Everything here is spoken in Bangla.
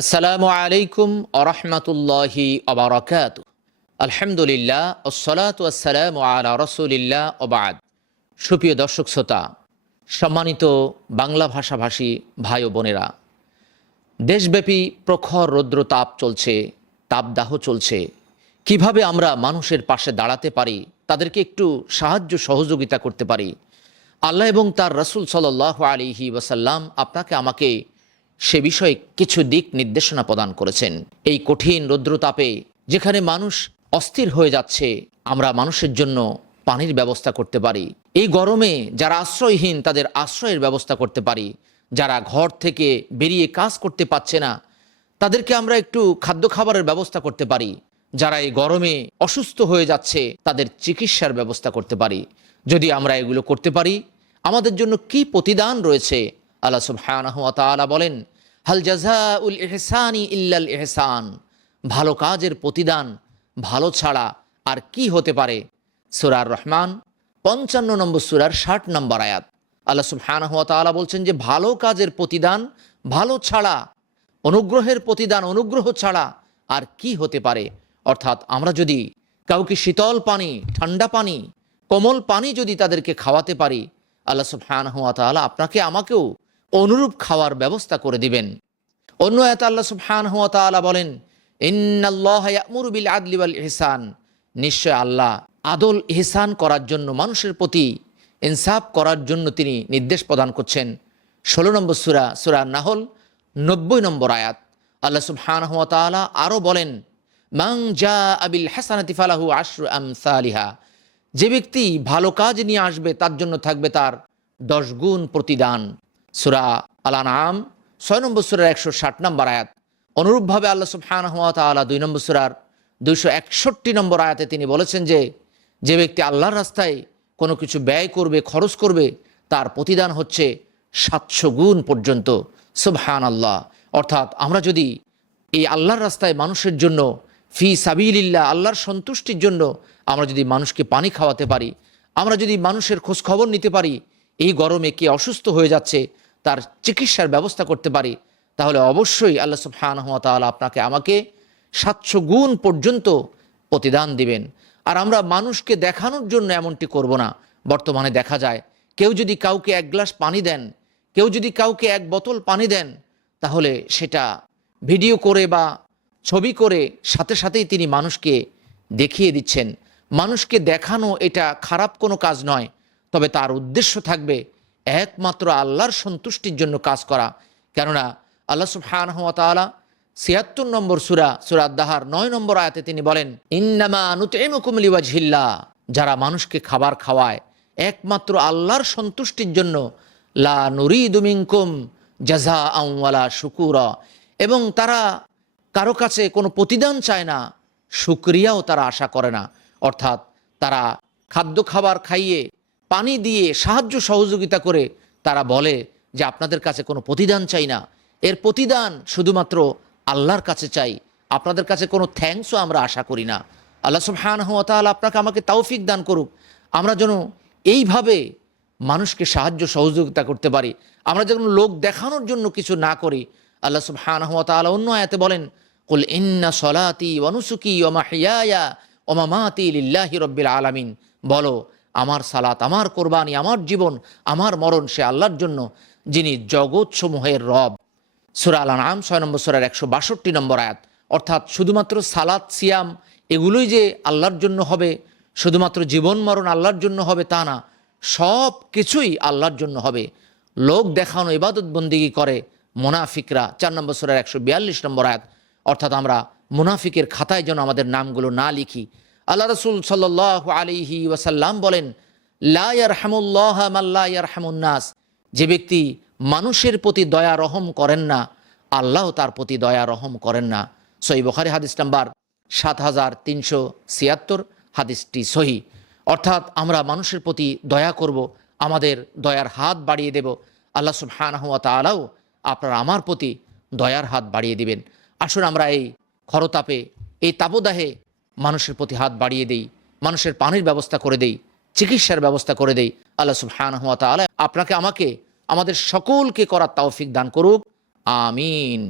আসসালামু আলাইকুম আরহামতুল্লাহি আবরাকাত আলহামদুলিল্লাহ ওসলাত আসসালাম আলা রসুলিল্লাহ ওবাদ সুপ্রিয় দর্শক শ্রোতা, সম্মানিত বাংলা ভাষাভাষী ভাই ও বোনেরা, দেশব্যাপী প্রখর রৌদ্র তাপ চলছে, তাপদাহ চলছে। কীভাবে আমরা মানুষের পাশে দাঁড়াতে পারি, তাদেরকে একটু সাহায্য সহযোগিতা করতে পারি, আল্লাহ এবং তার রসুল সাল্লাহ আলিহি ওয়াসাল্লাম আপনাকে আমাকে সে বিষয়ে কিছু দিক নির্দেশনা প্রদান করেছেন। এই কঠিন রৌদ্রতাপে যেখানে মানুষ অস্থির হয়ে যাচ্ছে, আমরা মানুষের জন্য পানির ব্যবস্থা করতে পারি। এই গরমে যারা আশ্রয়হীন, তাদের আশ্রয়ের ব্যবস্থা করতে পারি। যারা ঘর থেকে বেরিয়ে কাজ করতে পারছে না, তাদেরকে আমরা একটু খাদ্য খাবারের ব্যবস্থা করতে পারি। যারা এই গরমে অসুস্থ হয়ে যাচ্ছে, তাদের চিকিৎসার ব্যবস্থা করতে পারি। যদি আমরা এগুলো করতে পারি, আমাদের জন্য কি প্রতিদান রয়েছে আল্লাহ সুবহানাহু ওয়া তাআলা বলেন, হাল জাযাউল ইহসানি ইল্লাল ইহসান ভালো কাজের প্রতিদান ভালো ছাড়া আর কি হতে পারে? সুরার রহমান পঞ্চান্ন নম্বর সুরার ষাট নম্বর আয়াত। আল্লাহ সুবহানাহু ওয়া তাআলা বলছেন যে, ভালো কাজের প্রতিদান ভালো ছাড়া, অনুগ্রহের প্রতিদান অনুগ্রহ ছাড়া আর কি হতে পারে? অর্থাৎ আমরা যদি কাউকে শীতল পানি, ঠান্ডা পানি, কোমল পানি যদি তাদেরকে খাওয়াতে পারি, আল্লাহ সুবহানাহু ওয়া তাআলা আপনাকে আমাকেও অনুরূপ খাওয়ার ব্যবস্থা করে দিবেন। অন্য এত আল্লাহ সুবহানাহু ওয়া তাআলা বলেন, ইন্নাল্লাহা ইয়া'মুরু বিল আদলি ওয়াল ইহসান। নিশ্চয় আল্লাহ আদল ইহসান করার জন্য, মানুষের প্রতি ইনসাফ করার জন্য তিনি নির্দেশ প্রদান করছেন। ষোলো নম্বর সুরা সুরা নাহল, নব্বই নম্বর আয়াত। আল্লাহ সুবহানাহু ওয়া তাআলা আরও বলেন মাং জা আবিল হাসানাতি ফালাহু আশরু আমসালিহা। যে ব্যক্তি ভালো কাজ নিয়ে আসবে, তার জন্য থাকবে তার দশ গুণ প্রতিদান। সুরা আলা নাম ছয় নম্বর সুরার একশো ষাট নম্বর আয়াত। অনুরূপভাবে আল্লাহ সুবহানাহু ওয়া তাআলা দুই নম্বর সুরার দুইশো একষট্টি নম্বর আয়াতে তিনি বলেছেন যে যে ব্যক্তি আল্লাহর রাস্তায় কোনো কিছু ব্যয় করবে, খরচ করবে, তার প্রতিদান হচ্ছে সাতশো গুণ পর্যন্ত। সুবহান আল্লাহ অর্থাৎ আমরা যদি এই আল্লাহর রাস্তায় মানুষের জন্য, ফি সাবিলিল্লাহ, আল্লাহর সন্তুষ্টির জন্য আমরা যদি মানুষকে পানি খাওয়াতে পারি, আমরা যদি মানুষের খোঁজ খবর নিতে পারি, এই গরমে কে অসুস্থ হয়ে যাচ্ছে তার চিকিৎসার ব্যবস্থা করতে পারি, তাহলে অবশ্যই আল্লাহ সুবহানাহু ওয়া তাআলা আপনাকে আমাকে সাতশো গুণ পর্যন্ত প্রতিদান দিবেন। আর আমরা মানুষকে দেখানোর জন্য এমনটি করব না। বর্তমানে দেখা যায়, কেউ যদি কাউকে এক গ্লাস পানি দেন, কেউ যদি কাউকে এক বোতল পানি দেন, তাহলে সেটা ভিডিও করে বা ছবি করে সাথে সাথেই তিনি মানুষকে দেখিয়ে দিচ্ছেন। মানুষকে দেখানো এটা খারাপ কোনো কাজ নয়, তবে তার উদ্দেশ্য থাকবে একমাত্র আল্লাহর সন্তুষ্টির জন্য কাজ করা। কেননা আল্লাহ সুবহানাহু ওয়া তাআলা ছিয়াত্তর নম্বর সুরা সুরা দাহার নয় নম্বর আয়াতে তিনি বলেন, ইন্নামা নুতইমুকুম লিওয়াজহিল্লাহ। যারা মানুষকে খাবার খাওয়ায়, একমাত্র আল্লাহর সন্তুষ্টির জন্য, লা নুরিদু মিনকুম জাযা ওয়ালা শুকুরা। এবং তারা কারও কাছে কোনো প্রতিদান চায় না সুক্রিয়াও তারা আশা করে না। অর্থাৎ তারা খাদ্য খাবার খাইয়ে পানি দিয়ে সাহায্য সহযোগিতা করে তারা বলে যে আপনাদের কাছে কোনো প্রতিদান চাই না। এর প্রতিদান শুধুমাত্র আল্লাহর কাছে চাই। আপনাদের কাছে কোনো থ্যাঙ্কসও আমরা আশা করি না। আল্লাহ সুবহানাহু ওয়া তাআলা আপনাকে আমাকে তাওফিক দান করুক। আমরা যেন এইভাবে মানুষকে সাহায্য সহযোগিতা করতে পারি। আমরা যেন লোক দেখানোর জন্য কিছু না করি। আল্লাহ সুবহানাহু ওয়া তাআলা অন্য আয়াতে বলেন, কুল ইন্না সলাতি অনুসুকি নুসুকি ওয়া মাহইয়ায়া ওয়া মামাতি লিল্লাহি রাব্বিল আলামিন। বলো আমার সালাত, আমার কোরবানি, আমার জীবন, আমার মরণ সে আল্লাহর জন্য, যিনি জগৎসমূহের রব। সুরা আল আনাম ছয় নম্বর সুরার একশো বাষট্টি নম্বর আয়াত। অর্থাৎ শুধুমাত্র সালাত, সিয়াম এগুলোই যে আল্লাহর জন্য হবে, শুধুমাত্র জীবন, মরণ আল্লাহর জন্য হবে তা না সব কিছুই আল্লাহর জন্য হবে। লোক দেখানো ইবাদত বন্দিগি করে? মোনাফিকরা। চার নম্বর সুরার একশো বিয়াল্লিশ নম্বর আয়াত। অর্থাৎ আমরা মুনাফিকের খাতায় যেন আমাদের নামগুলো না লিখি। আল্লাহ রসুল সাল্লাহ আলিহি ওয়াসাল্লাম বলেন লায়ার হামুল্লাহ মাল্লায়ার হামুন্নাস যে ব্যক্তি মানুষের প্রতি দয়া রহম করেন না, আল্লাহ তার প্রতি দয়া রহম করেন না। সহি বখারি, হাদিস নাম্বার সাত হাজার তিনশো ছিয়াত্তর, হাদিসটি সহি। অর্থাৎ আমরা মানুষের প্রতি দয়া করব, আমাদের দয়ার হাত বাড়িয়ে দেব। আল্লাহ সুবহানাহুয়া তাআলাও আপনার আমার প্রতি দয়ার হাত বাড়িয়ে দিবেন। আসুন আমরা এই খরতাপে, এই তাপদাহে মানুষের প্রতি হাত বাড়িয়ে দেই, মানুষের পানির ব্যবস্থা করে দেই, চিকিৎসার ব্যবস্থা করে দেই, আল্লাহ সুবহানাহু হাত তাআলা আপনাকে, আমাকে, আমাদের সকলকে করার তাওফিক দান করুক, আমিন।